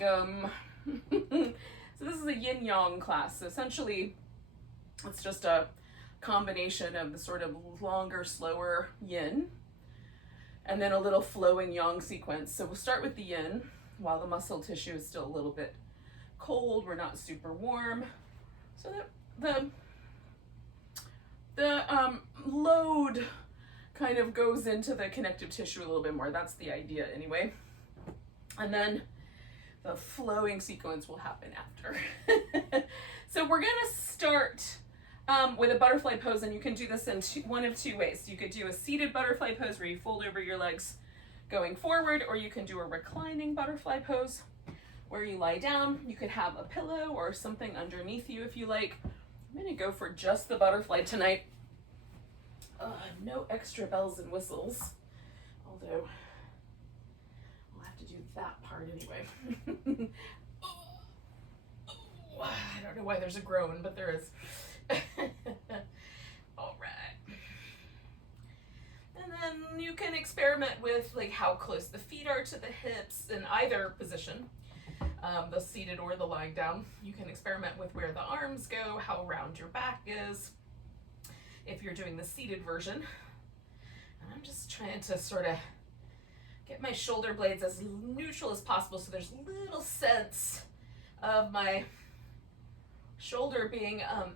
Welcome. So this is a Yin Yang class. So essentially, it's just a combination of the sort of longer, slower Yin and then a little flowing Yang sequence. So we'll start with the Yin while the muscle tissue is still a little bit cold. We're not super warm. So that the load kind of goes into the connective tissue a little bit more. That's the idea anyway. And then the flowing sequence will happen after. So we're gonna start with a butterfly pose, and you can do this in one of two ways. You could do a seated butterfly pose where you fold over your legs going forward, or you can do a reclining butterfly pose where you lie down. You could have a pillow or something underneath you if you like. I'm gonna go for just the butterfly tonight. No extra bells and whistles, although I'll have to do that part anyway. I don't know why there's a groan, but there is. All right. And then you can experiment with like how close the feet are to the hips in either position, the seated or the lying down. You can experiment with where the arms go, how round your back is, if you're doing the seated version. And I'm just trying to sort of get my shoulder blades as neutral as possible, so there's little sense of my shoulder being a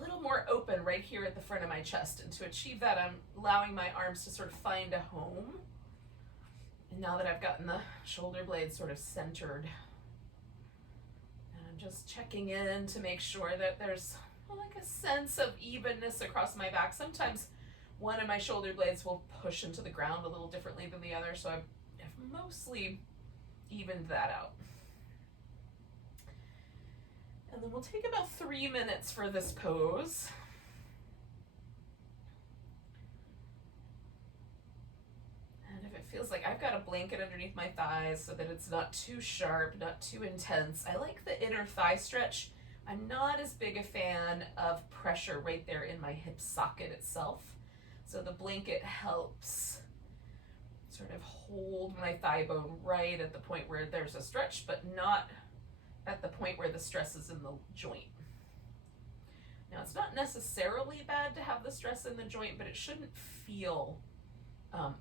little more open right here at the front of my chest. And to achieve that, I'm allowing my arms to sort of find a home. And now that I've gotten the shoulder blades sort of centered, and I'm just checking in to make sure that there's like a sense of evenness across my back. Sometimes one of my shoulder blades will push into the ground a little differently than the other, so I've mostly evened that out. And then we'll take about 3 minutes for this pose. And if it feels like I've got a blanket underneath my thighs so that it's not too sharp, not too intense. I like the inner thigh stretch. I'm not as big a fan of pressure right there in my hip socket itself. So the blanket helps sort of hold my thigh bone right at the point where there's a stretch, but not at the point where the stress is in the joint. Now, it's not necessarily bad to have the stress in the joint, but it shouldn't feel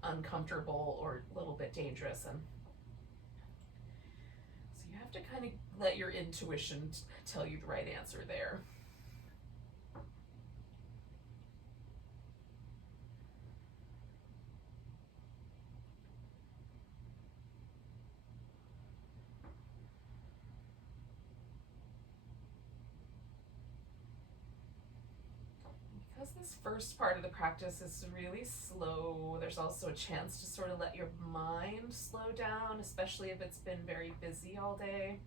uncomfortable or a little bit dangerous. And so you have to kind of let your intuition tell you the right answer there. Because this first part of the practice is really slow, there's also a chance to sort of let your mind slow down, especially if it's been very busy all day.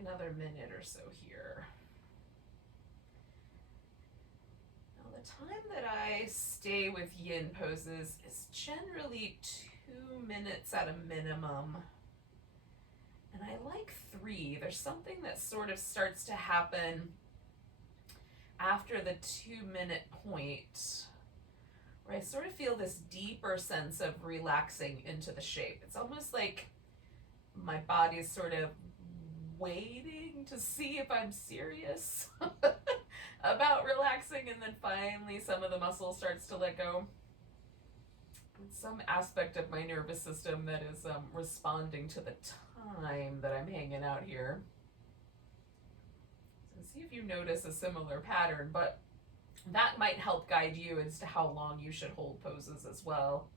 Another minute or so here. Now, the time that I stay with yin poses is generally 2 minutes at a minimum. And I like 3. There's something that sort of starts to happen after the 2-minute point, where I sort of feel this deeper sense of relaxing into the shape. It's almost like my body's sort of waiting to see if I'm serious about relaxing, and then finally some of the muscle starts to let go. It's some aspect of my nervous system that is responding to the time that I'm hanging out here. So see if you notice a similar pattern, but that might help guide you as to how long you should hold poses as well.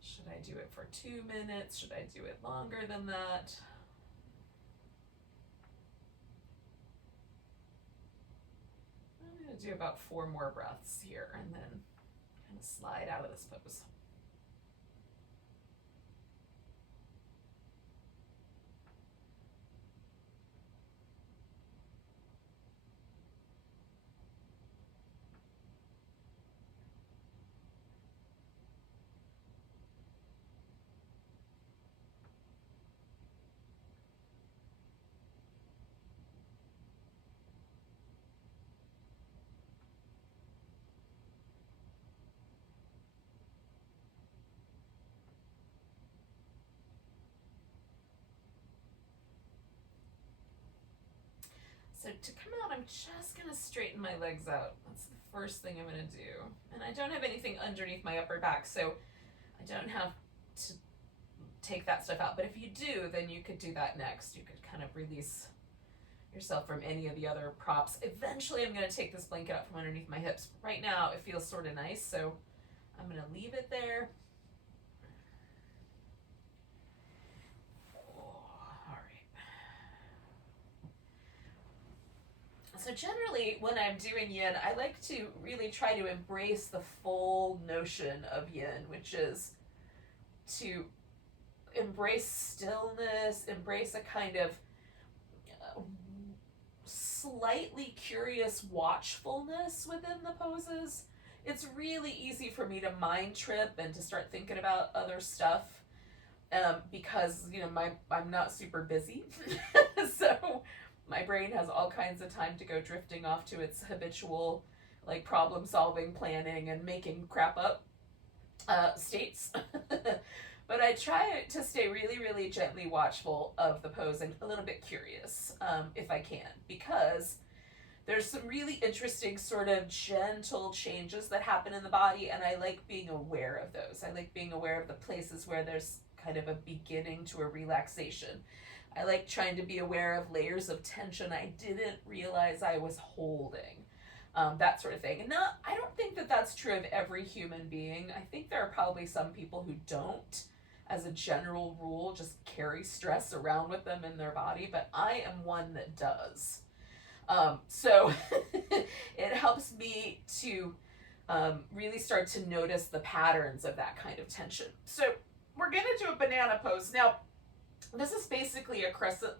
Should I do it for 2 minutes? Should I do it longer than that? I'm going to do about 4 more breaths here and then kind of slide out of this pose. So to come out, I'm just going to straighten my legs out. That's the first thing I'm going to do. And I don't have anything underneath my upper back, so I don't have to take that stuff out. But if you do, then you could do that next. You could kind of release yourself from any of the other props. Eventually, I'm going to take this blanket out from underneath my hips. Right now, it feels sort of nice, so I'm going to leave it there. So generally, when I'm doing yin, I like to really try to embrace the full notion of yin, which is to embrace stillness, embrace a kind of slightly curious watchfulness within the poses. It's really easy for me to mind trip and to start thinking about other stuff because, you know, I'm not super busy. So my brain has all kinds of time to go drifting off to its habitual, like, problem solving, planning, and making crap up states. But I try to stay really, really gently watchful of the pose and a little bit curious if I can, because there's some really interesting sort of gentle changes that happen in the body, and I like being aware of those. I like being aware of the places where there's kind of a beginning to a relaxation. I like trying to be aware of layers of tension I didn't realize I was holding, that sort of thing. And I don't think that that's true of every human being. I think there are probably some people who don't, as a general rule, just carry stress around with them in their body, but I am one that does. So it helps me to really start to notice the patterns of that kind of tension. So we're going to do a banana pose. Now, this is basically a crescent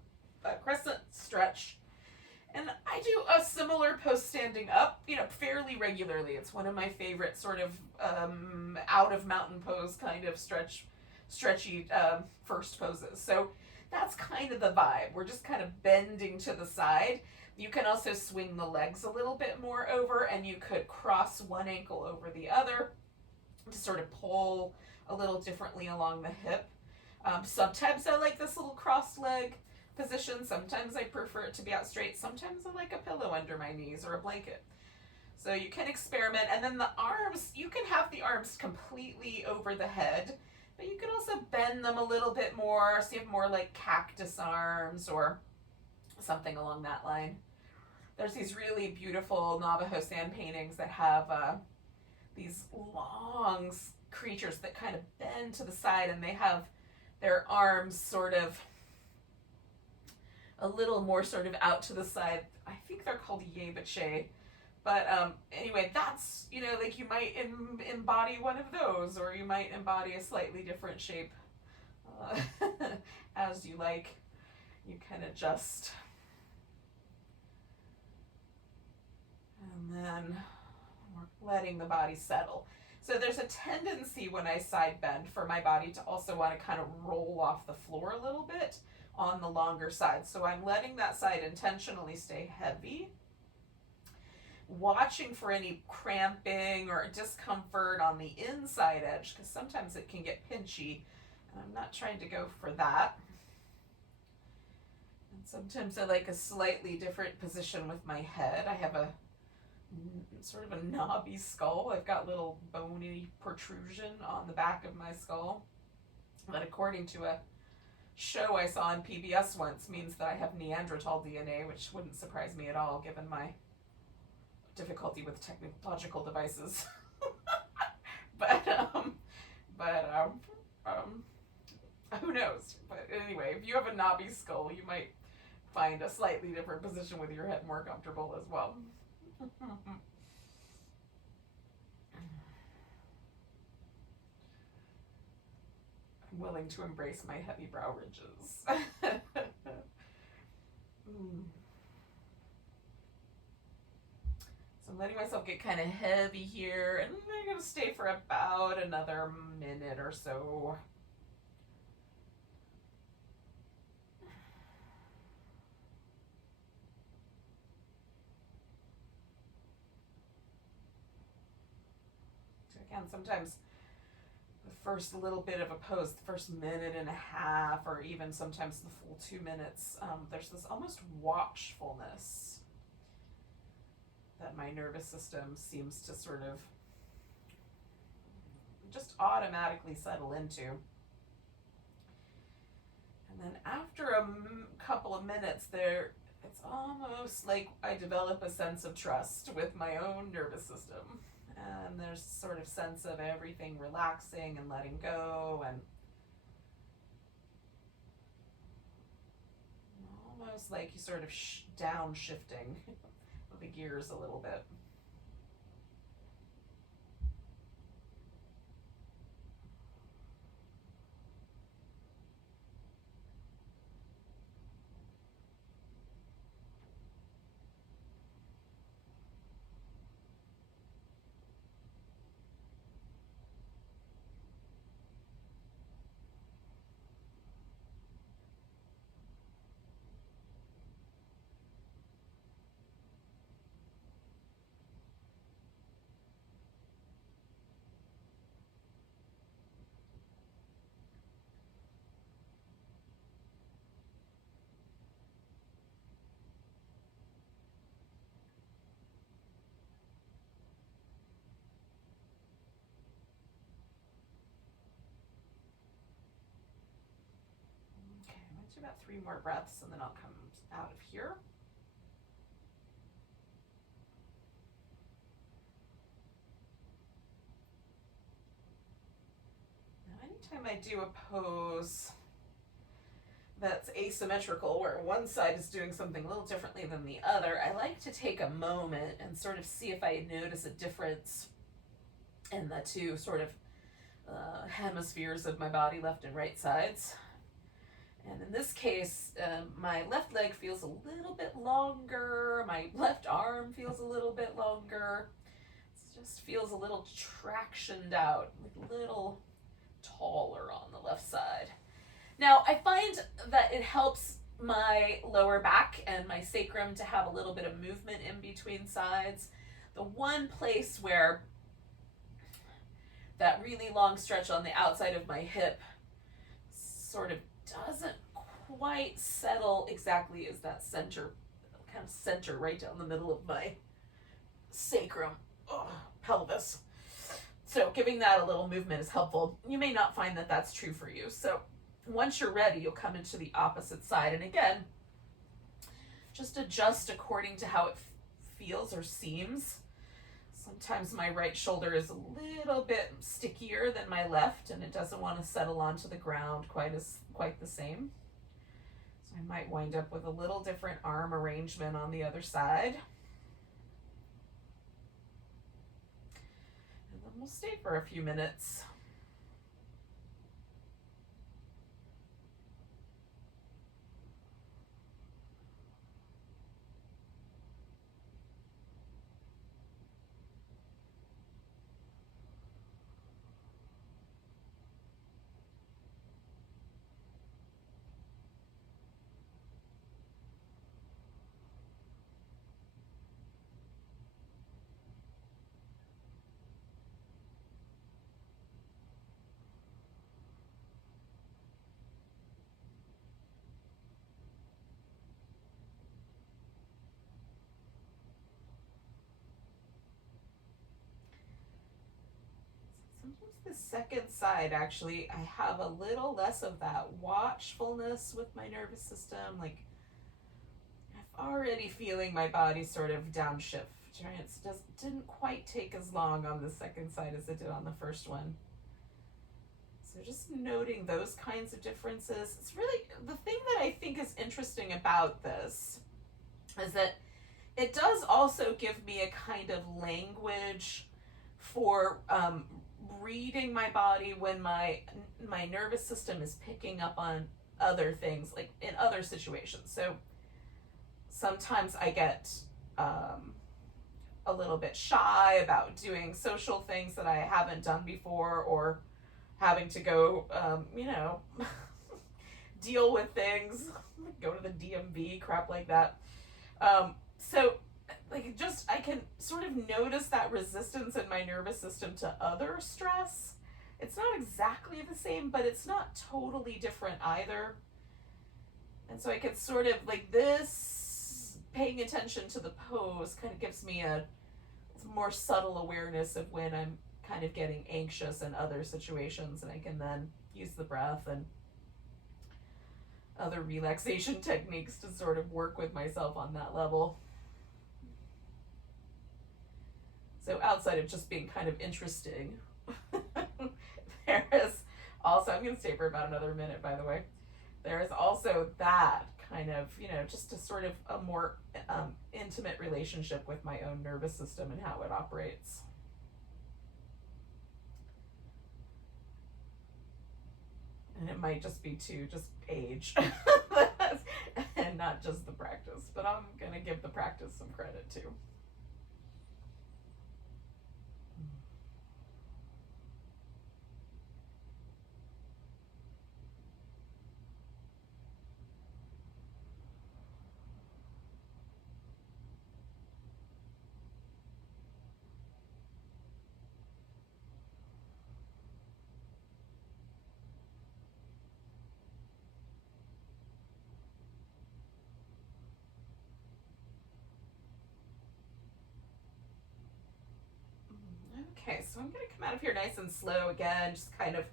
stretch, and I do a similar pose standing up, you know, fairly regularly. It's one of my favorite sort of out of mountain pose kind of stretchy first poses. So that's kind of the vibe. We're just kind of bending to the side. You can also swing the legs a little bit more over, and you could cross one ankle over the other to sort of pull a little differently along the hip. Sometimes I like this little crossed leg position. Sometimes I prefer it to be out straight. Sometimes I like a pillow under my knees or a blanket. So you can experiment. And then the arms, you can have the arms completely over the head, but you can also bend them a little bit more, so you have more like cactus arms or something along that line. There's these really beautiful Navajo sand paintings that have these long creatures that kind of bend to the side, and they have their arms sort of a little more sort of out to the side. I think they're called yebache. But anyway, that's, you know, like you might embody one of those, or you might embody a slightly different shape as you like. You can adjust. And then we're letting the body settle. So there's a tendency when I side bend for my body to also want to kind of roll off the floor a little bit on the longer side. So I'm letting that side intentionally stay heavy. watching for any cramping or discomfort on the inside edge, because sometimes it can get pinchy, and I'm not trying to go for that. And sometimes I like a slightly different position with my head. I have a sort of a knobby skull. I've got little bony protrusion on the back of my skull that, according to a show I saw on PBS once, means that I have Neanderthal DNA, which wouldn't surprise me at all given my difficulty with technological devices. but who knows? But anyway, if you have a knobby skull, you might find a slightly different position with your head more comfortable as well. I'm willing to embrace my heavy brow ridges. So I'm letting myself get kind of heavy here, and I'm going to stay for about another minute or so. So again, sometimes the first little bit of a pose, the first minute and a half, or even sometimes the full 2 minutes, there's this almost watchfulness that my nervous system seems to sort of just automatically settle into. And then after a couple of minutes there, it's almost like I develop a sense of trust with my own nervous system. And there's sort of sense of everything relaxing and letting go, and almost like you sort of downshifting the gears a little bit. Okay, I'm going to do about 3 more breaths, and then I'll come out of here. Now, anytime I do a pose that's asymmetrical, where one side is doing something a little differently than the other, I like to take a moment and sort of see if I notice a difference in the two sort of hemispheres of my body, left and right sides. And in this case, my left leg feels a little bit longer, my left arm feels a little bit longer. It just feels a little tractioned out, like a little taller on the left side. Now, I find that it helps my lower back and my sacrum to have a little bit of movement in between sides. The one place where that really long stretch on the outside of my hip sort of doesn't quite settle exactly is that center, kind of center right down the middle of my sacrum, pelvis. So giving that a little movement is helpful. You may not find that that's true for you. So once you're ready, you'll come into the opposite side. And again, just adjust according to how it feels or seems. Sometimes my right shoulder is a little bit stickier than my left, and it doesn't want to settle onto the ground quite the same. So I might wind up with a little different arm arrangement on the other side. And then we'll stay for a few minutes. The second side, actually, I have a little less of that watchfulness with my nervous system. Like, I'm already feeling my body sort of downshift. It didn't quite take as long on the second side as it did on the first one. So just noting those kinds of differences. It's really, the thing that I think is interesting about this is that it does also give me a kind of language for reading my body when my nervous system is picking up on other things, like in other situations. So sometimes I get a little bit shy about doing social things that I haven't done before, or having to go, deal with things, go to the DMV, crap like that. So I can sort of notice that resistance in my nervous system to other stress. It's not exactly the same, but it's not totally different either. And so I can sort of, like, this, paying attention to the pose kind of gives me a more subtle awareness of when I'm kind of getting anxious in other situations, and I can then use the breath and other relaxation techniques to sort of work with myself on that level. So outside of just being kind of interesting, there is also, I'm going to stay for about another minute, by the way. There is also that kind of, just a sort of a more intimate relationship with my own nervous system and how it operates. And it might just be just age and not just the practice, but I'm going to give the practice some credit too. Okay, so I'm going to come out of here nice and slow again, just kind of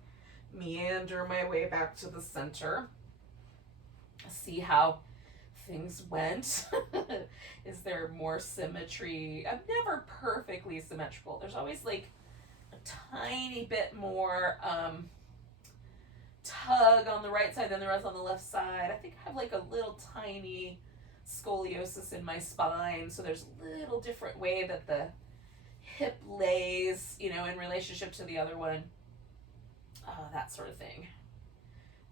meander my way back to the center. See how things went. Is there more symmetry? I'm never perfectly symmetrical. There's always like a tiny bit more tug on the right side than there is on the left side. I think I have like a little tiny scoliosis in my spine, so there's a little different way that the hip lays, in relationship to the other one. That sort of thing.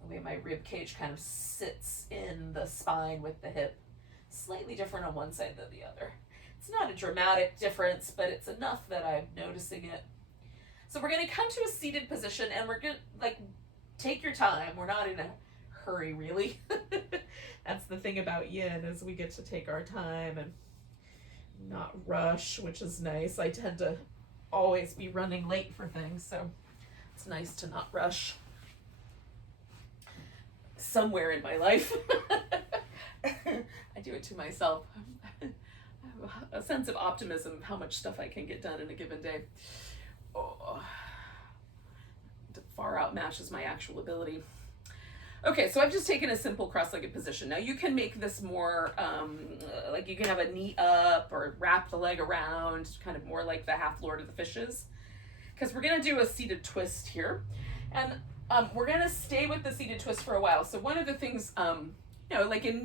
The way my rib cage kind of sits in the spine with the hip. Slightly different on one side than the other. It's not a dramatic difference, but it's enough that I'm noticing it. So we're going to come to a seated position, and we're going to, take your time. We're not in a hurry, really. That's the thing about Yin, is we get to take our time and not rush, which is nice. I tend to always be running late for things, so it's nice to not rush somewhere in my life. I do it to myself. I have a sense of optimism of how much stuff I can get done in a given day. It far outmatches my actual ability. Okay, so I've just taken a simple cross-legged position. Now you can make this more, you can have a knee up or wrap the leg around, kind of more like the half Lord of the Fishes. Because we're going to do a seated twist here. And we're going to stay with the seated twist for a while. So one of the things, in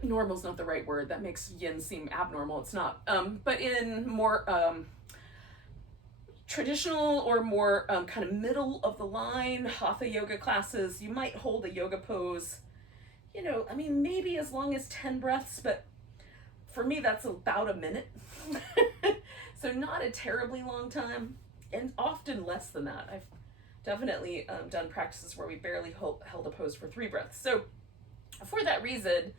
normal's not the right word. That makes Yin seem abnormal. It's not. But in more traditional or more kind of middle of the line hatha yoga classes, you might hold a yoga pose, maybe as long as 10 breaths, but for me that's about a minute. So not a terribly long time, and often less than that. I've definitely done practices where we barely held a pose for 3 breaths. So for that reason,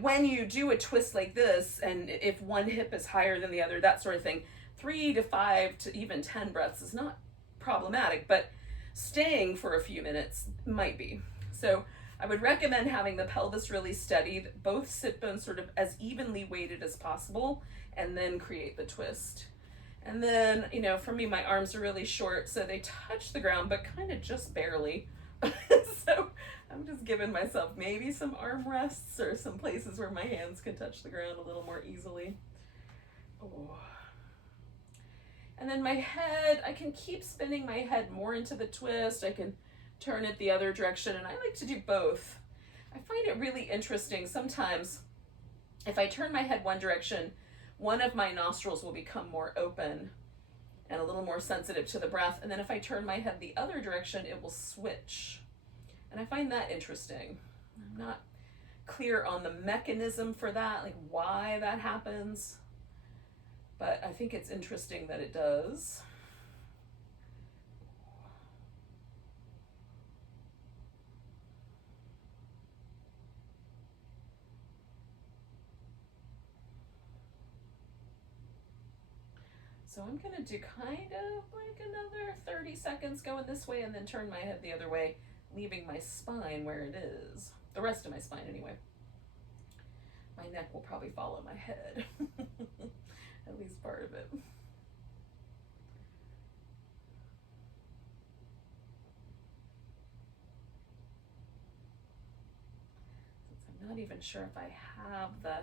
when you do a twist like this, and if one hip is higher than the other, that sort of thing, 3 to 5 to even 10 breaths is not problematic, but staying for a few minutes might be. So I would recommend having the pelvis really steady, both sit bones sort of as evenly weighted as possible, and then create the twist. And then, you know, for me, my arms are really short, so they touch the ground, but kind of just barely. So I'm just giving myself maybe some arm rests or some places where my hands can touch the ground a little more easily. Oh. And then my head, I can keep spinning my head more into the twist. I can turn it the other direction, and I like to do both. I find it really interesting. Sometimes if I turn my head one direction, one of my nostrils will become more open and a little more sensitive to the breath. And then if I turn my head the other direction, it will switch. And I find that interesting. I'm not clear on the mechanism for that, like why that happens, but I think it's interesting that it does. So I'm gonna do kind of like another 30 seconds going this way and then turn my head the other way, leaving my spine where it is. The rest of my spine anyway. My neck will probably follow my head, at least part of it. Since I'm not even sure if I have the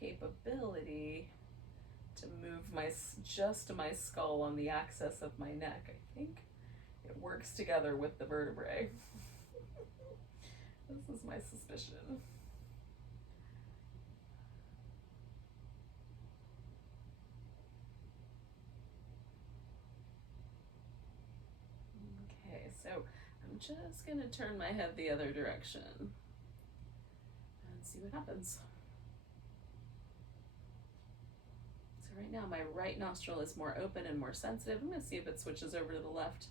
capability to move just my skull on the axis of my neck. I think it works together with the vertebrae. This is my suspicion. Okay, so I'm just gonna turn my head the other direction and see what happens. Right now, my right nostril is more open and more sensitive. I'm going to see if it switches over to the left.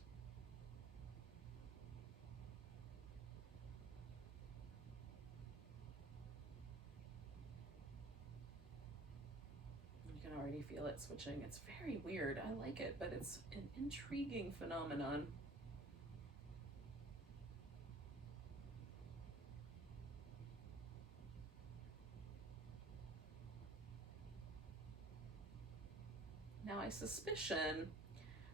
You can already feel it switching. It's very weird. I like it, but it's an intriguing phenomenon. Now, I suspicion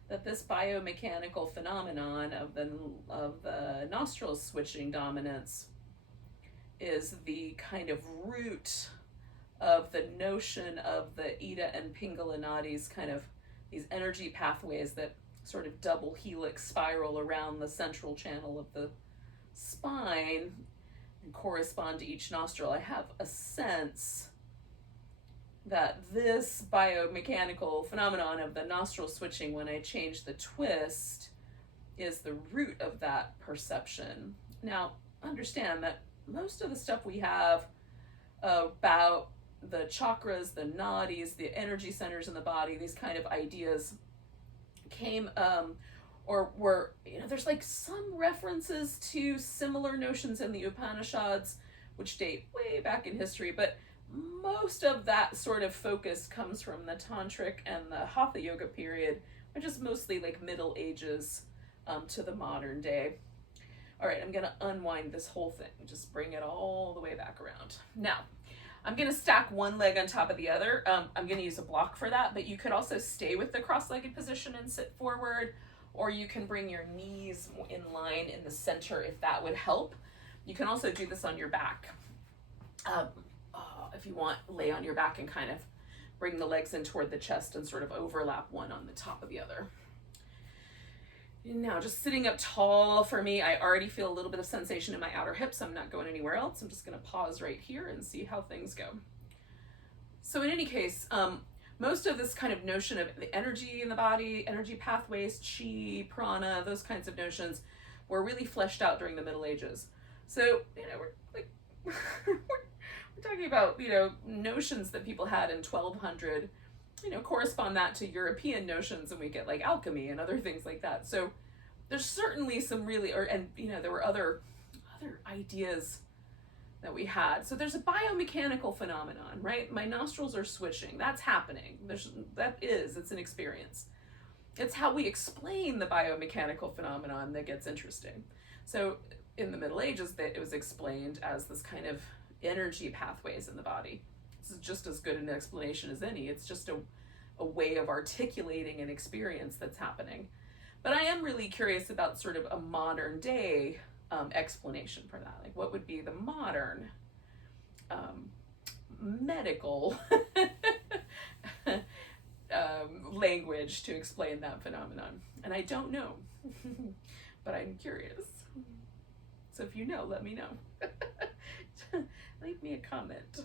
that this biomechanical phenomenon of the nostril switching dominance is the kind of root of the notion of the Ida and Pingala nadis, kind of these energy pathways that sort of double helix spiral around the central channel of the spine and correspond to each nostril. I have a sense that this biomechanical phenomenon of the nostril switching when I change the twist is the root of that perception. Now, understand that most of the stuff we have about the chakras, the nadis, the energy centers in the body, these kind of ideas came or were, you know, there's like some references to similar notions in the Upanishads, which date way back in history, but most of that sort of focus comes from the Tantric and the Hatha Yoga period, which is mostly like Middle Ages to the modern day. All right, I'm gonna unwind this whole thing, just bring it all the way back around. Now, I'm gonna stack one leg on top of the other. I'm gonna use a block for that, but you could also stay with the cross-legged position and sit forward, or you can bring your knees in line in the center if that would help. You can also do this on your back. If you want, lay on your back and kind of bring the legs in toward the chest and sort of overlap one on the top of the other. And now just sitting up tall for me, I already feel a little bit of sensation in my outer hips. I'm not going anywhere else. I'm just going to pause right here and see how things go. So in any case, most of this kind of notion of the energy in the body, energy pathways, chi, prana, those kinds of notions were really fleshed out during the Middle Ages. So, you know, we're like, we're talking about, you know, notions that people had in 1200, you know, correspond that to European notions, and we get like alchemy and other things like that. So there's certainly some really, and you know, there were other ideas that we had. So there's a biomechanical phenomenon, right? My nostrils are switching. That's happening. It's an experience. It's how we explain the biomechanical phenomenon that gets interesting. So in the Middle Ages, it was explained as this kind of energy pathways in the body. This is just as good an explanation as any. It's just a a way of articulating an experience that's happening. But I am really curious about sort of a modern day explanation for that. Like, what would be the modern medical language to explain that phenomenon? And I don't know, but I'm curious. So if you know, let me know. Leave me a comment.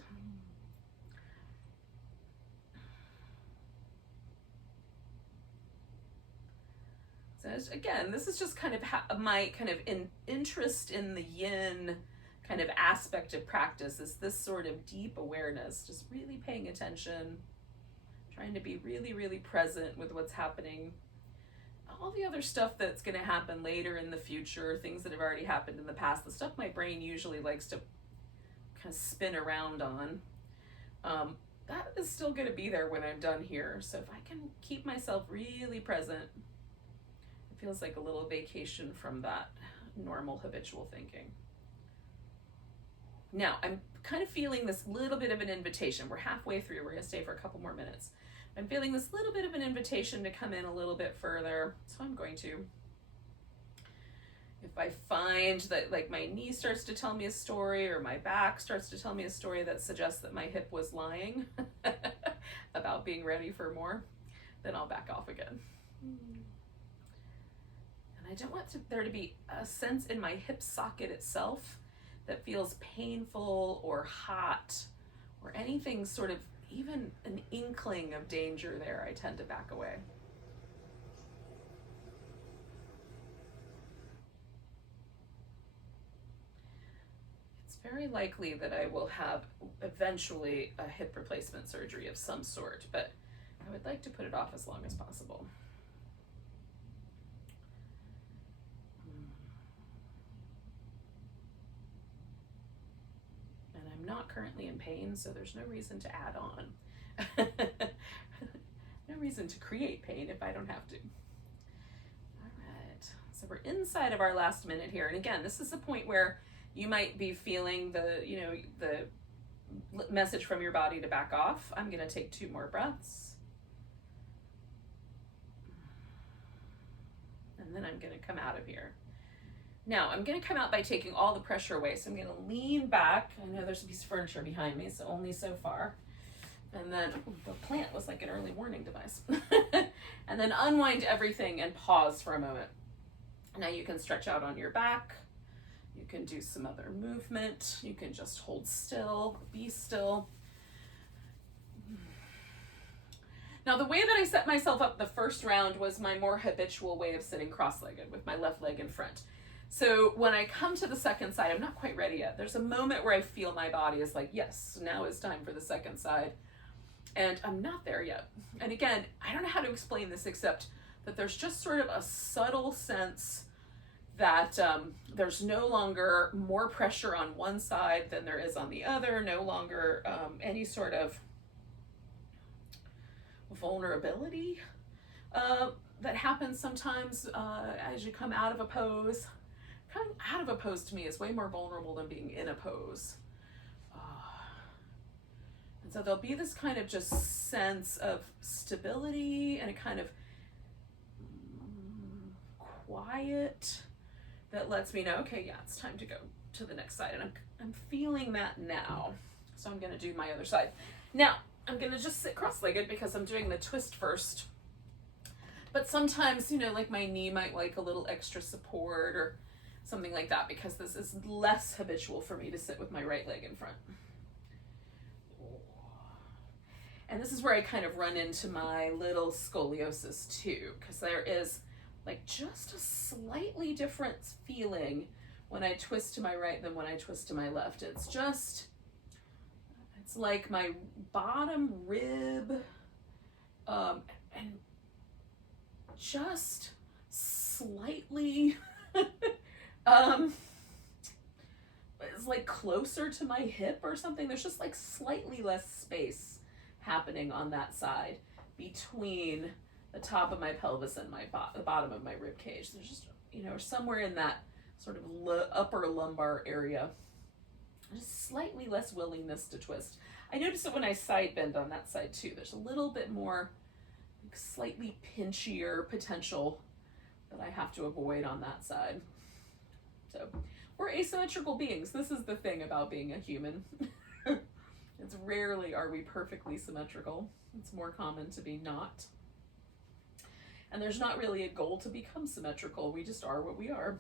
So again, this is just kind of my kind of interest in the yin kind of aspect of practice, is this sort of deep awareness, just really paying attention, trying to be really, really present with what's happening. All the other stuff that's going to happen later in the future, things that have already happened in the past, the stuff my brain usually likes to kind of spin around on, that is still going to be there when I'm done here. So if I can keep myself really present, it feels like a little vacation from that normal habitual thinking. Now, I'm kind of feeling this little bit of an invitation. We're halfway through. We're going to stay for a couple more minutes. I'm feeling this little bit of an invitation to come in a little bit further. So I'm going to, if I find that like my knee starts to tell me a story, or my back starts to tell me a story that suggests that my hip was lying about being ready for more, then I'll back off again. And I don't want there to be a sense in my hip socket itself that feels painful or hot or anything sort of even an inkling of danger there. I tend to back away. It's very likely that I will have eventually a hip replacement surgery of some sort, but I would like to put it off as long as possible. Not currently in pain, so there's no reason to add on. No reason to create pain if I don't have to. All right, so we're inside of our last minute here, and again, this is the point where you might be feeling the message from your body to back off. I'm going to take 2 more breaths, and then I'm going to come out of here. Now, I'm going to come out by taking all the pressure away. So I'm going to lean back. I know there's a piece of furniture behind me, so only so far. And then, the plant was like an early warning device. And then unwind everything and pause for a moment. Now you can stretch out on your back. You can do some other movement. You can just hold still, be still. Now, the way that I set myself up the first round was my more habitual way of sitting cross-legged with my left leg in front. So when I come to the second side, I'm not quite ready yet. There's a moment where I feel my body is like, yes, now is time for the second side. And I'm not there yet. And again, I don't know how to explain this except that there's just sort of a subtle sense that there's no longer more pressure on one side than there is on the other, no longer any sort of vulnerability that happens sometimes as you come out of a pose. Coming out of a pose to me is way more vulnerable than being in a pose. And so there'll be this kind of just sense of stability and a kind of quiet that lets me know, okay, yeah, it's time to go to the next side. And I'm feeling that now. So I'm going to do my other side. Now, I'm going to just sit cross-legged because I'm doing the twist first. But sometimes, like my knee might like a little extra support or something like that, because this is less habitual for me to sit with my right leg in front. And this is where I kind of run into my little scoliosis too, because there is like just a slightly different feeling when I twist to my right than when I twist to my left. It's like my bottom rib and just slightly it's like closer to my hip or something. There's just like slightly less space happening on that side between the top of my pelvis and the bottom of my rib cage. There's just, somewhere in that sort of upper lumbar area, just slightly less willingness to twist. I noticed that when I side bend on that side too, there's a little bit more slightly pinchier potential that I have to avoid on that side. So we're asymmetrical beings. This is the thing about being a human. It's rarely are we perfectly symmetrical. It's more common to be not. And there's not really a goal to become symmetrical. We just are what we are.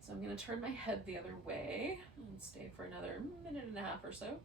So I'm going to turn my head the other way and stay for another minute and a half or so.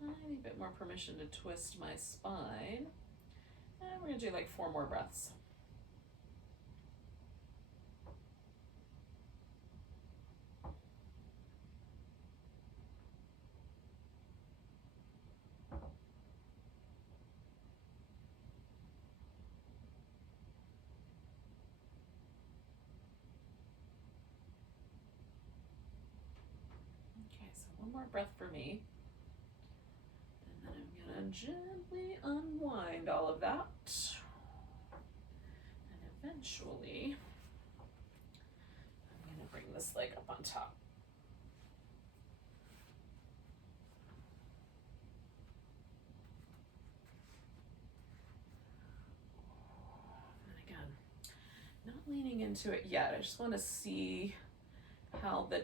Tiny bit more permission to twist my spine. And we're going to do like 4 more breaths. Okay, so 1 more breath for me. And gently unwind all of that. And eventually, I'm going to bring this leg up on top. And again, not leaning into it yet. I just want to see how the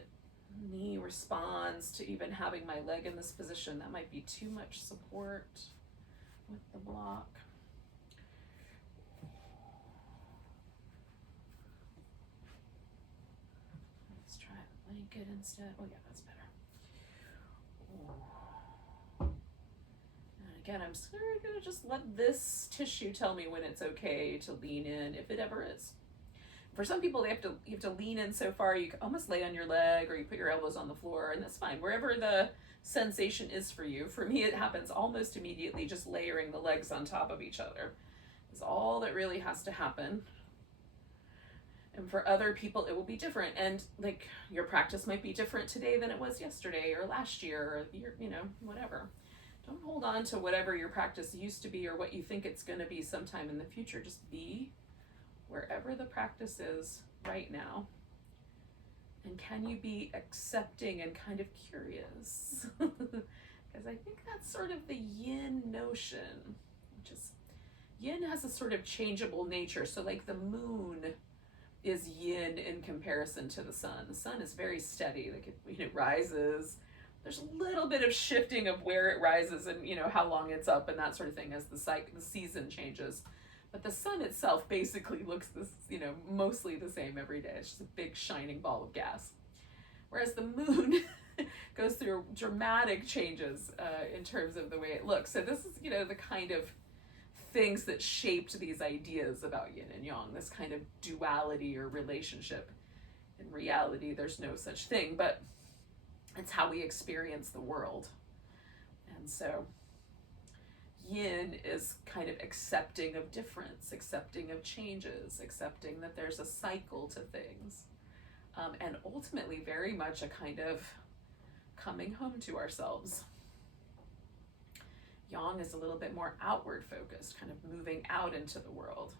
knee responds to even having my leg in this position. That might be too much support with the block. Let's try a blanket instead. Oh yeah, that's better. And again, I'm going to just let this tissue tell me when it's okay to lean in, if it ever is. For some people, you have to lean in so far you can almost lay on your leg, or you put your elbows on the floor, and that's fine. Wherever the sensation is for you. For me, it happens almost immediately, just layering the legs on top of each other is all that really has to happen. And for other people, it will be different. And like your practice might be different today than it was yesterday or last year or year, whatever. Don't hold on to whatever your practice used to be or what you think it's going to be sometime in the future. Just be wherever the practice is right now. And can you be accepting and kind of curious? Because I think that's sort of the yin notion, which is yin has a sort of changeable nature. So like the moon is yin in comparison to the sun. The sun is very steady. Like it rises. There's a little bit of shifting of where it rises and how long it's up and that sort of thing as the season changes. But the sun itself basically looks mostly the same every day. It's just a big shining ball of gas. Whereas the moon goes through dramatic changes in terms of the way it looks. So this is, the kind of things that shaped these ideas about yin and yang, this kind of duality or relationship. In reality, there's no such thing, but it's how we experience the world. And so yin is kind of accepting of difference, accepting of changes, accepting that there's a cycle to things, and ultimately very much a kind of coming home to ourselves. Yang is a little bit more outward focused, kind of moving out into the world.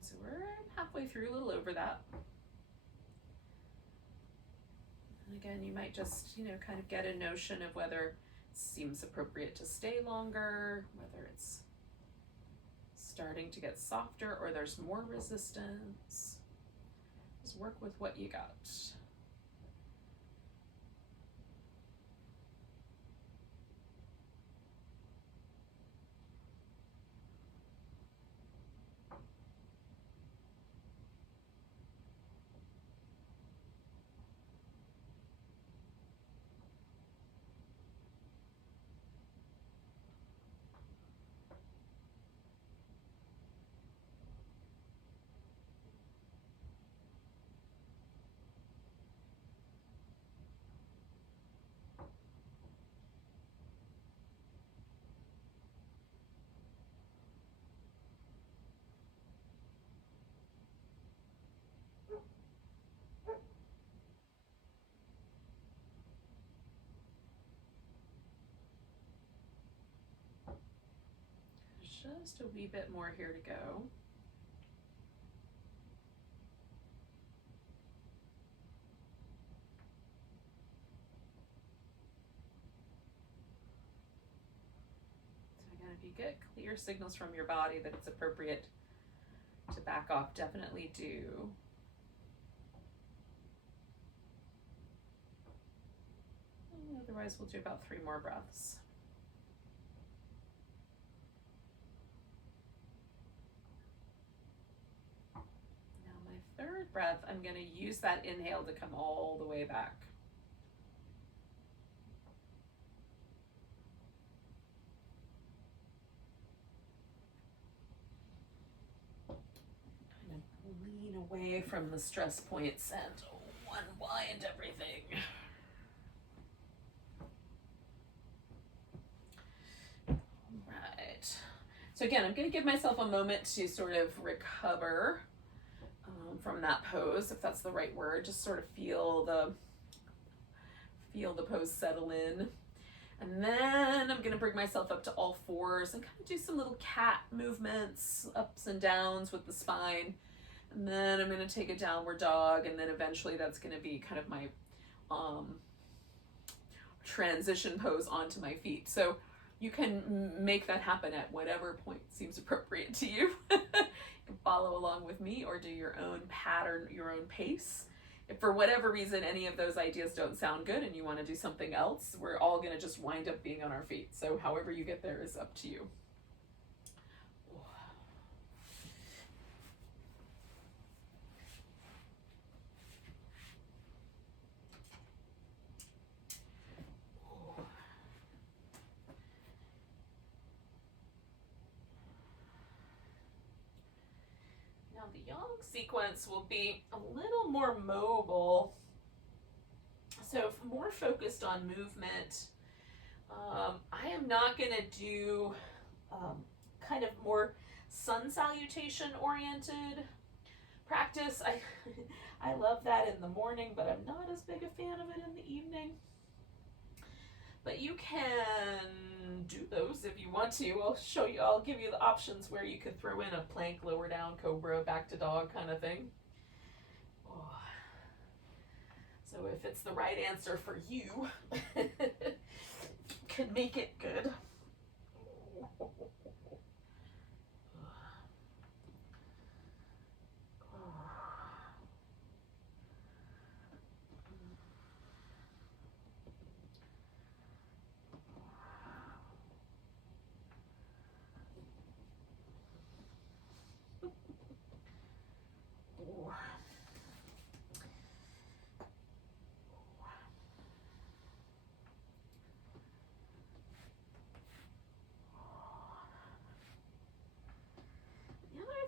So we're halfway through, a little over that. And again, you might just, kind of get a notion of whether it seems appropriate to stay longer, whether it's starting to get softer or there's more resistance. Just work with what you got. Just a wee bit more here to go. So again, if you get clear signals from your body that it's appropriate to back off, definitely do. Otherwise, we'll do about 3 more breaths. Third breath, I'm going to use that inhale to come all the way back. Kind of lean away from the stress points and unwind everything. All right. So again, I'm going to give myself a moment to sort of recover from that pose, if that's the right word. Just sort of feel the pose settle in. And then I'm going to bring myself up to all fours and kind of do some little cat movements, ups and downs with the spine. And then I'm going to take a downward dog, and then eventually that's going to be kind of my transition pose onto my feet. So you can make that happen at whatever point seems appropriate to you. You can follow along with me or do your own pattern, your own pace. If for whatever reason any of those ideas don't sound good and you want to do something else, we're all going to just wind up being on our feet. So however you get there is up to you. The yang sequence will be a little more mobile, so more focused on movement. I am not going to do kind of more sun salutation oriented practice. I love that in the morning, but I'm not as big a fan of it in the evening. But you can do those if you want to. I'll give you the options where you could throw in a plank, lower down, cobra, back to dog kind of thing. Oh. So if it's the right answer for you, can make it good.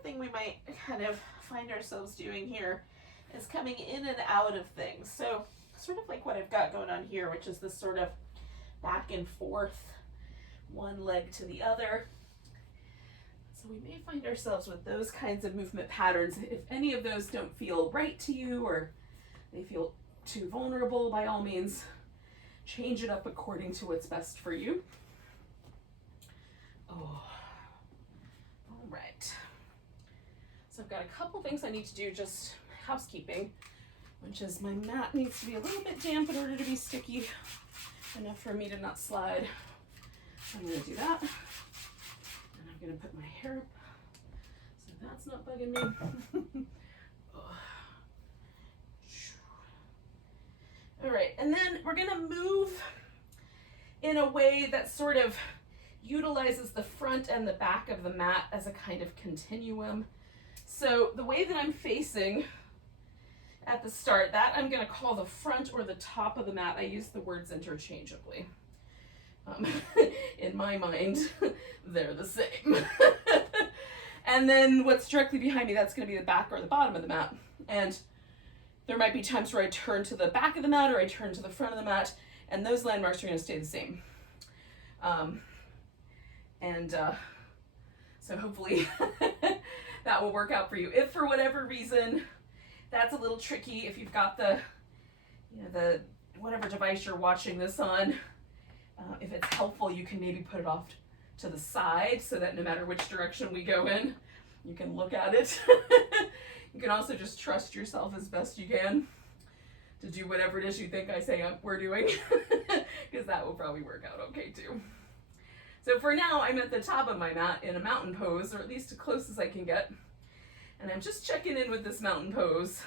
Thing we might kind of find ourselves doing here is coming in and out of things. So sort of like what I've got going on here, which is this sort of back and forth, one leg to the other. So we may find ourselves with those kinds of movement patterns. If any of those don't feel right to you or they feel too vulnerable, by all means, change it up according to what's best for you. Oh, all right. So I've got a couple things I need to do, just housekeeping, which is my mat needs to be a little bit damp in order to be sticky enough for me to not slide. I'm going to do that. And I'm going to put my hair That's not bugging me. All right, and then we're gonna move in a way that sort of utilizes the front and the back of the mat as a kind of continuum. So the way that I'm facing at the start, that I'm gonna call the front or the top of the mat. I use the words interchangeably. In my mind, they're the same. And then what's directly behind me, that's gonna be the back or the bottom of the mat. And there might be times where I turn to the back of the mat or I turn to the front of the mat, and those landmarks are gonna stay the same. So hopefully that will work out for you. If for whatever reason that's a little tricky, if you've got the whatever device you're watching this on, if it's helpful, you can maybe put it off to the side so that no matter which direction we go in, you can look at it. You can also just trust yourself as best you can to do whatever it is you think I say we're doing, because that will probably work out okay too. So for now, I'm at the top of my mat in a mountain pose, or at least as close as I can get. And I'm just checking in with this mountain pose.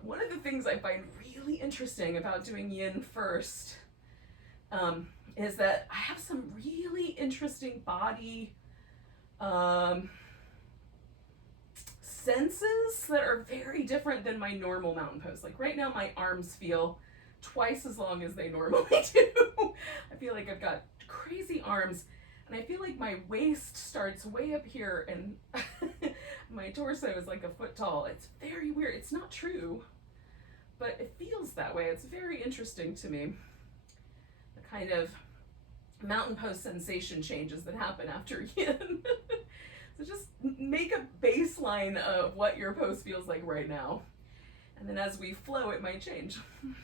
One of the things I find really interesting about doing yin first is that I have some really interesting body senses that are very different than my normal mountain pose. Like right now, my arms feel twice as long as they normally do. I feel like I've got crazy arms, and I feel like my waist starts way up here and my torso is like a foot tall. It's very weird. It's not true, but it feels that way. It's very interesting to me, the kind of mountain pose sensation changes that happen after yin. So just make a baseline of what your pose feels like right now, and then as we flow, it might change.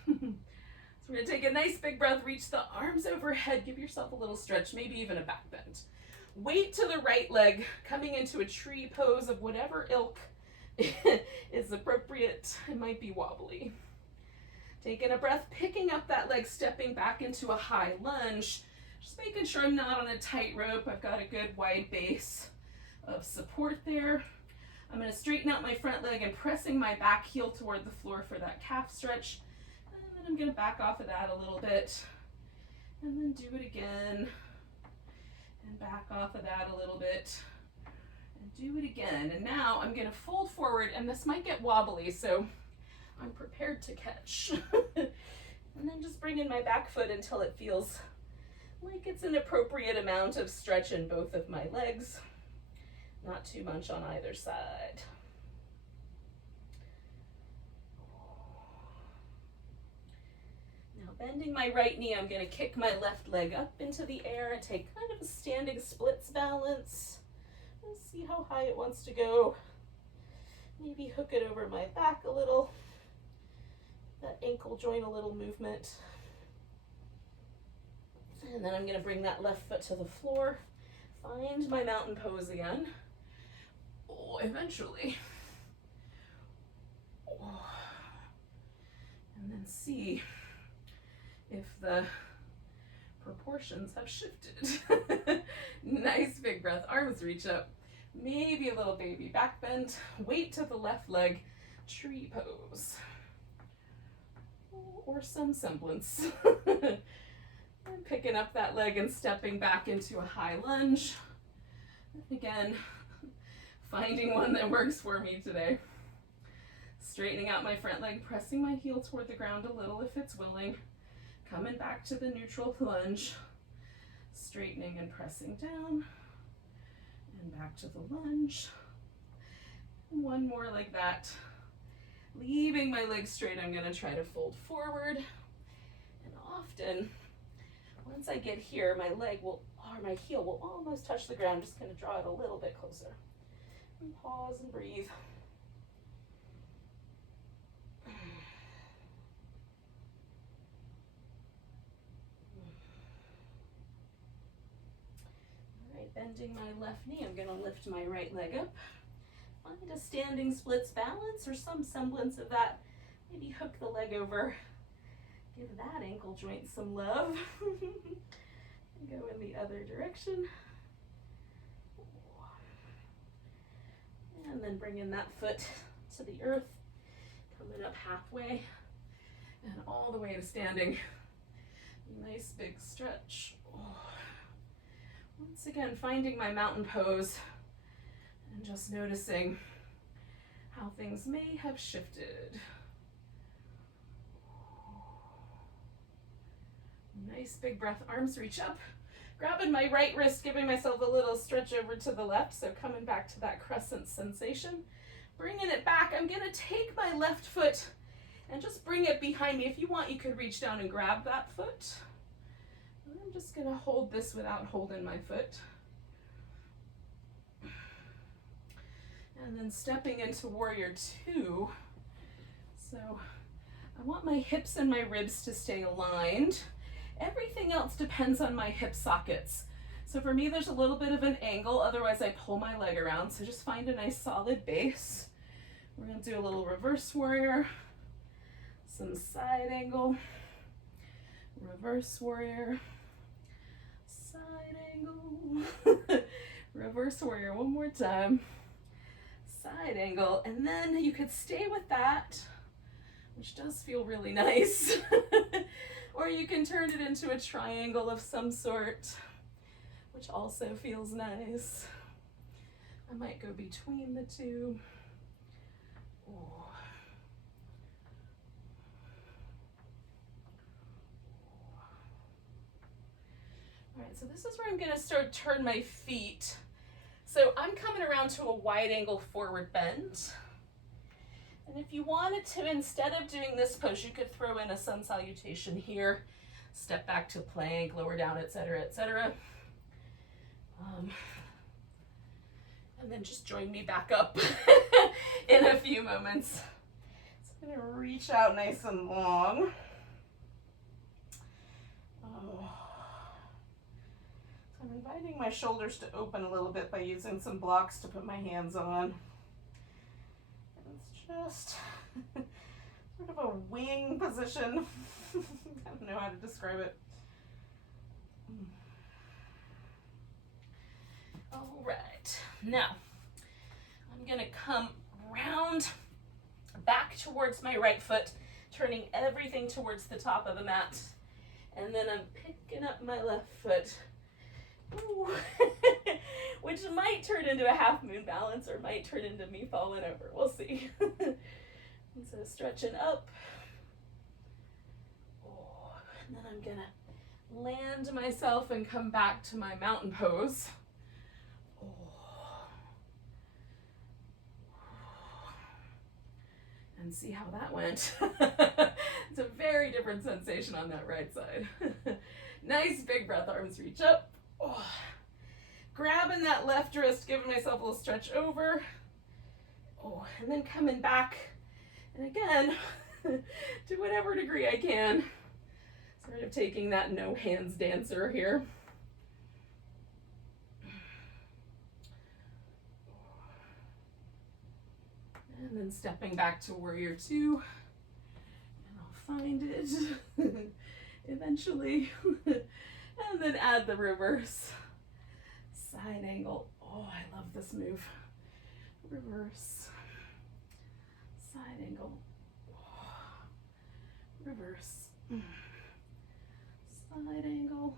So we're gonna take a nice big breath, reach the arms overhead, give yourself a little stretch, maybe even a back bend. Weight to the right leg, coming into a tree pose of whatever ilk is appropriate. It might be wobbly. Taking a breath, picking up that leg, stepping back into a high lunge, just making sure I'm not on a tightrope. I've got a good wide base of support there. I'm gonna straighten out my front leg and pressing my back heel toward the floor for that calf stretch. And then I'm gonna back off of that a little bit, and then do it again, and back off of that a little bit, and do it again. And now I'm gonna fold forward, and this might get wobbly, so I'm prepared to catch. And then just bring in my back foot until it feels like it's an appropriate amount of stretch in both of my legs. Not too much on either side. Now bending my right knee, I'm going to kick my left leg up into the air and take kind of a standing splits balance. Let's see how high it wants to go. Maybe hook it over my back a little. That ankle joint a little movement. And then I'm going to bring that left foot to the floor. Find my mountain pose again. Oh, eventually. Oh. And then see if the proportions have shifted. Nice big breath, arms reach up. Maybe a little baby back bend. Weight to the left leg, tree pose. Or some semblance. And picking up that leg and stepping back into a high lunge. Again, finding one that works for me today. Straightening out my front leg, pressing my heel toward the ground a little if it's willing. Coming back to the neutral lunge. Straightening and pressing down. And back to the lunge. One more like that. Leaving my legs straight, I'm going to try to fold forward. And often, once I get here, my leg will, or my heel will almost touch the ground. I'm just going to draw it a little bit closer. And pause and breathe. All right, bending my left knee, I'm going to lift my right leg up. Find a standing splits balance or some semblance of that. Maybe hook the leg over. Give that ankle joint some love. And go in the other direction. then bringing that foot to the earth, coming up halfway, and all the way to standing. Nice big stretch. Oh. Once again, finding my mountain pose and just noticing how things may have shifted. Nice big breath, arms reach up. Grabbing my right wrist, giving myself a little stretch over to the left, so coming back to that crescent sensation. Bringing it back, I'm gonna take my left foot and just bring it behind me. If you want, you could reach down and grab that foot. I'm just gonna hold this without holding my foot. And then stepping into warrior two. So I want my hips and my ribs to stay aligned. Everything else depends on my hip sockets. So for me, there's a little bit of an angle, otherwise I pull my leg around. So just find a nice solid base. We're gonna do a little reverse warrior, some side angle, reverse warrior, side angle, reverse warrior one more time, side angle, and then you could stay with that, which does feel really nice. Or you can turn it into a triangle of some sort, which also feels nice. I might go between the two. Ooh. All right, so this is where I'm gonna start turn my feet. So I'm coming around to a wide angle forward bend. And if you wanted to, instead of doing this pose, you could throw in a sun salutation here, step back to plank, lower down, etc., etc. And then just join me back up in a few moments. So I'm gonna reach out nice and long. Oh. So I'm inviting my shoulders to open a little bit by using some blocks to put my hands on. Just sort of a wing position. I don't know how to describe it. All right, now I'm gonna come round back towards my right foot, turning everything towards the top of the mat, and then I'm picking up my left foot. Ooh. Which might turn into a half moon balance or might turn into me falling over. We'll see. And so stretching up. Oh, and then I'm gonna land myself and come back to my mountain pose. Oh. And see how that went. It's a very different sensation on that right side. Nice big breath, arms reach up. Oh. Grabbing that left wrist, giving myself a little stretch over. Oh, and then coming back. And again, to whatever degree I can, sort of taking that no hands dancer here. And then stepping back to warrior two. And I'll find it eventually. And then add the reverse. Side angle. Oh, I love this move. Reverse. Side angle. Oh. Reverse. Side angle.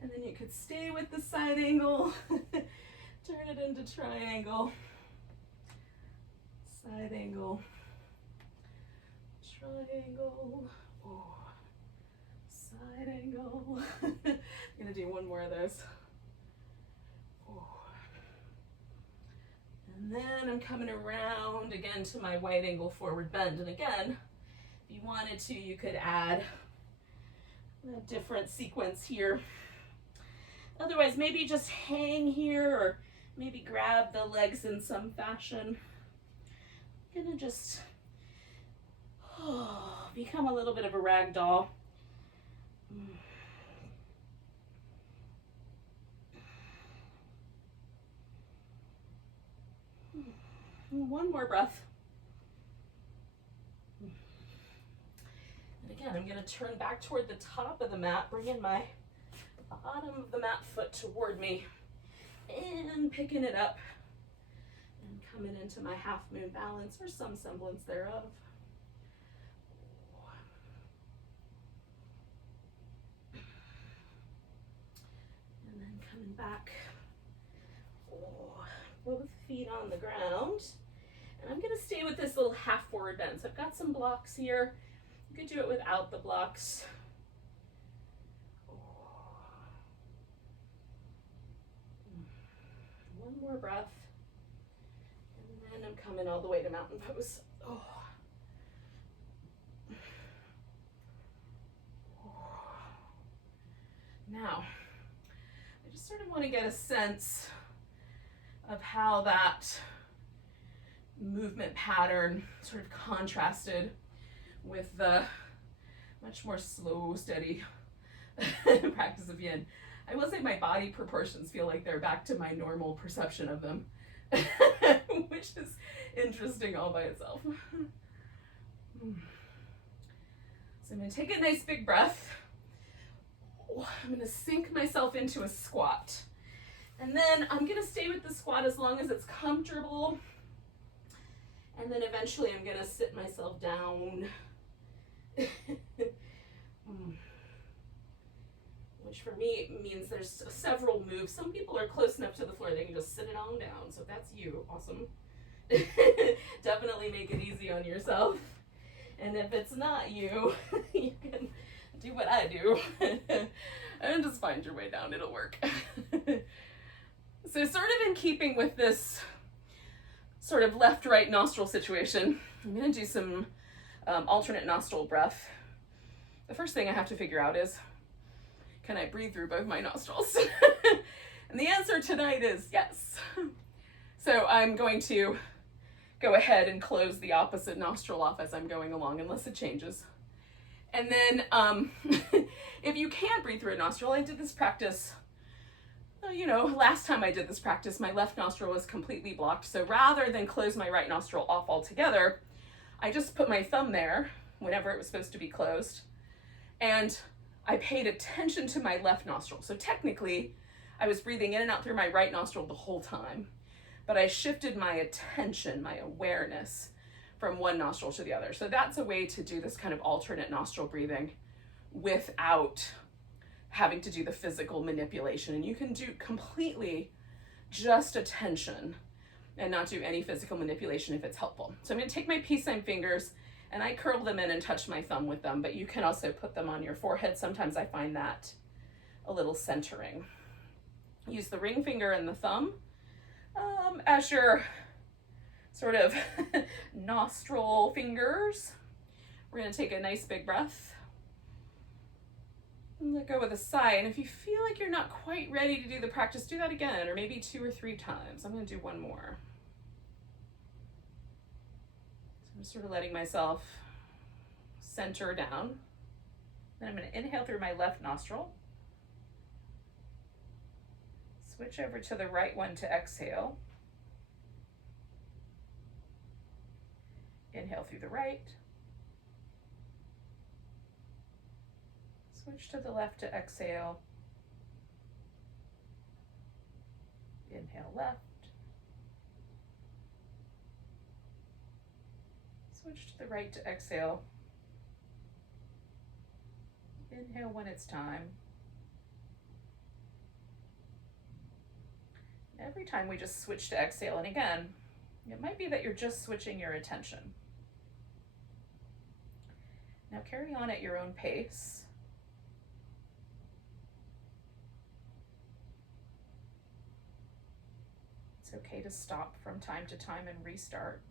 And then you could stay with the side angle. Turn it into triangle. Side angle. Triangle. Oh. Side angle. I'm gonna do one more of those. And then I'm coming around again to my wide angle forward bend. And again, if you wanted to, you could add a different sequence here. Otherwise, maybe just hang here or maybe grab the legs in some fashion. I'm gonna just become a little bit of a rag doll. One more breath. And again, I'm going to turn back toward the top of the mat, bringing my bottom of the mat foot toward me, and picking it up, and coming into my half moon balance or some semblance thereof. And then coming back, both feet on the ground. And I'm gonna stay with this little half forward bend. So I've got some blocks here. You could do it without the blocks. One more breath. And then I'm coming all the way to mountain pose. Oh. Now, I just sort of want to get a sense of how that movement pattern sort of contrasted with the much more slow, steady practice of yin. I will say my body proportions feel like they're back to my normal perception of them, which is interesting all by itself. So I'm going to take a nice big breath. I'm going to sink myself into a squat. And then I'm going to stay with the squat as long as it's comfortable. And then eventually I'm going to sit myself down. Which for me means there's several moves. Some people are close enough to the floor they can just sit it on down. So if that's you, awesome. Definitely make it easy on yourself. And if it's not you, you can do what I do and just find your way down. It'll work. So sort of in keeping with this sort of left-right nostril situation, I'm going to do some alternate nostril breath. The first thing I have to figure out is, can I breathe through both my nostrils? And the answer tonight is yes. So I'm going to go ahead and close the opposite nostril off as I'm going along, unless it changes. And then if you can't breathe through a nostril, I did this practice, last time I did this practice, my left nostril was completely blocked. So rather than close my right nostril off altogether, I just put my thumb there whenever it was supposed to be closed. And I paid attention to my left nostril. So technically, I was breathing in and out through my right nostril the whole time, but I shifted my attention, my awareness from one nostril to the other. So that's a way to do this kind of alternate nostril breathing without having to do the physical manipulation. And you can do completely just attention and not do any physical manipulation if it's helpful. So I'm going to take my peace sign fingers and I curl them in and touch my thumb with them, but you can also put them on your forehead. Sometimes I find that a little centering. Use the ring finger and the thumb as your sort of nostril fingers. We're going to take a nice big breath and let go with a sigh. And if you feel like you're not quite ready to do the practice, do that again, or maybe 2 or 3 times. I'm going to do one more. So I'm sort of letting myself center down. Then I'm going to inhale through my left nostril. Switch over to the right one to exhale. Inhale through the right. Switch to the left to exhale. Inhale left. Switch to the right to exhale. Inhale when it's time. Every time we just switch to exhale, and again, it might be that you're just switching your attention. Now carry on at your own pace. It's okay to stop from time to time and restart.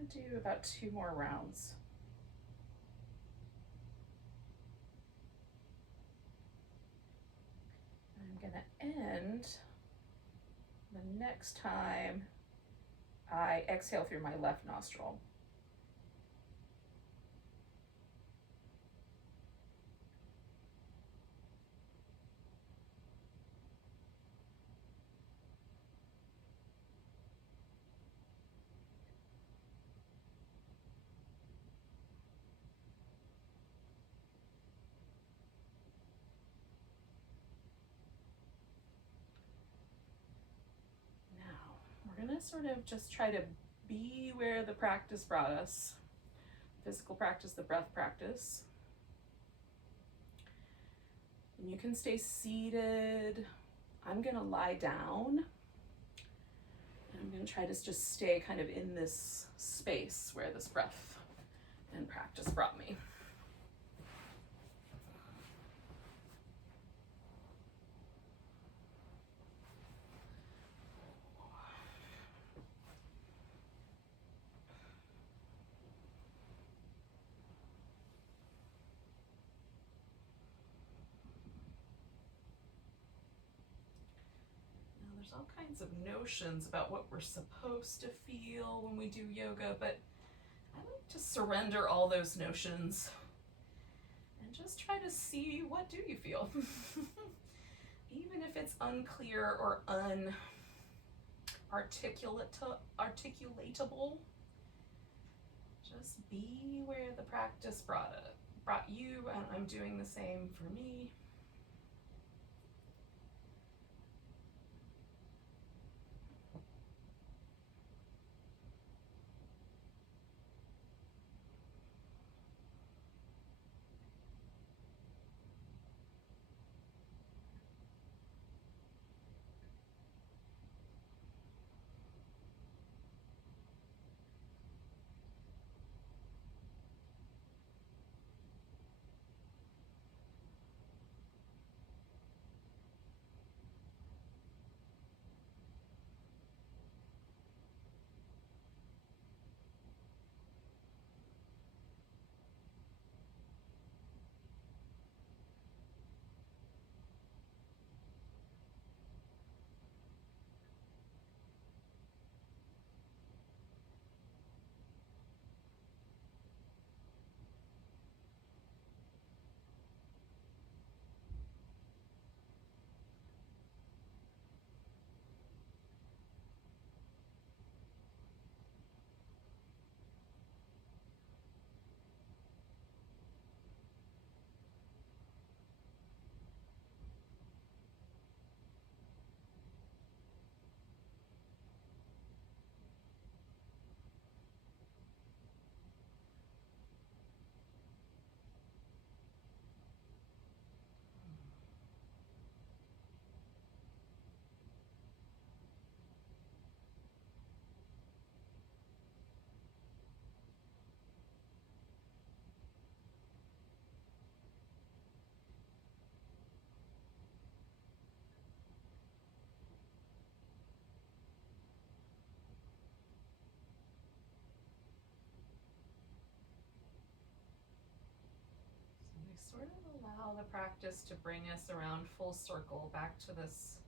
going to do about 2 more rounds. I'm going to end the next time I exhale through my left nostril. We're going to sort of just try to be where the practice brought us. Physical practice, the breath practice. And you can stay seated. I'm going to lie down. And I'm going to try to just stay kind of in this space where this breath and practice brought me. There's all kinds of notions about what we're supposed to feel when we do yoga, but I like to surrender all those notions and just try to see, what do you feel? Even if it's unclear or articulatable, just be where the practice brought you, and I'm doing the same for me. Sort of allow the practice to bring us around full circle back to this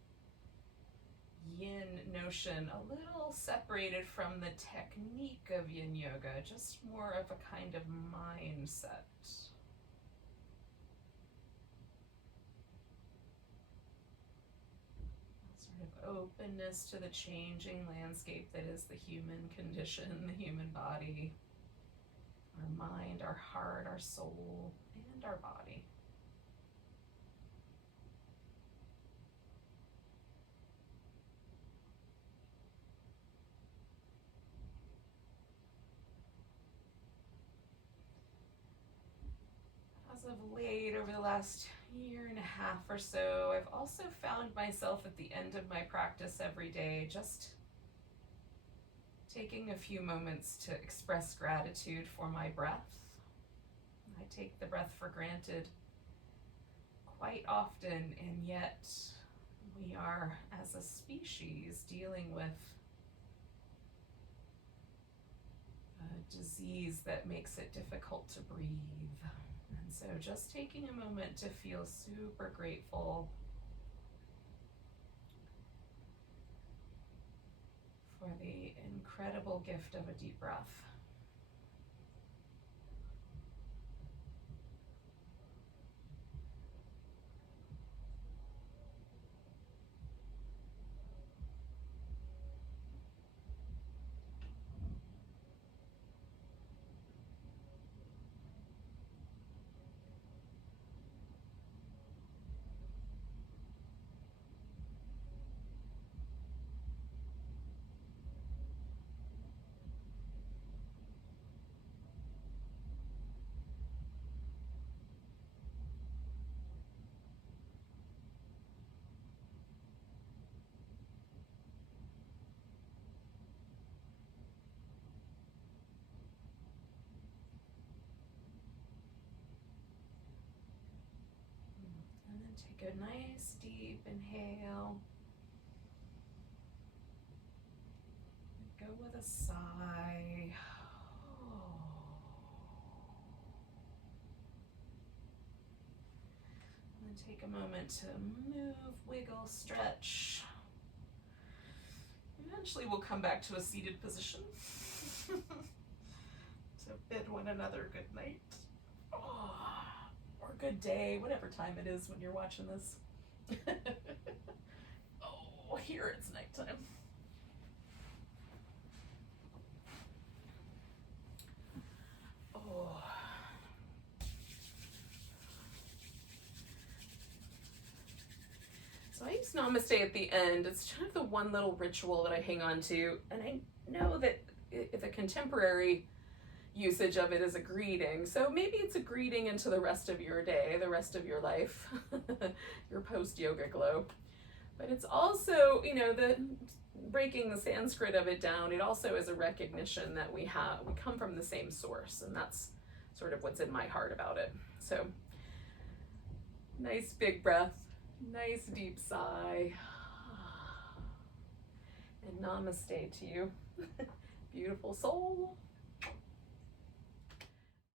yin notion, a little separated from the technique of yin yoga, just more of a kind of mindset. Sort of openness to the changing landscape that is the human condition, the human body, our mind, our heart, our soul, and our body. As of late, over the last year and a half or so, I've also found myself at the end of my practice every day just taking a few moments to express gratitude for my breath. I take the breath for granted quite often, and yet we are, as a species, dealing with disease that makes it difficult to breathe. And so just taking a moment to feel super grateful for the incredible gift of a deep breath. And then take a nice deep inhale. Go with a sigh. And then take a moment to move, wiggle, stretch. Eventually we'll come back to a seated position. So bid one another good night. Or good day, whatever time it is when you're watching this. Oh, here it's nighttime. Oh. So I use Namaste at the end. It's kind of the one little ritual that I hang on to, and I know that the contemporary usage of it is a greeting. So maybe it's a greeting into the rest of your day, the rest of your life, your post-yoga glow. But it's also, you know, the breaking the Sanskrit of it down, it also is a recognition that we come from the same source, and that's sort of what's in my heart about it. So nice big breath, nice deep sigh, and namaste to you, beautiful soul.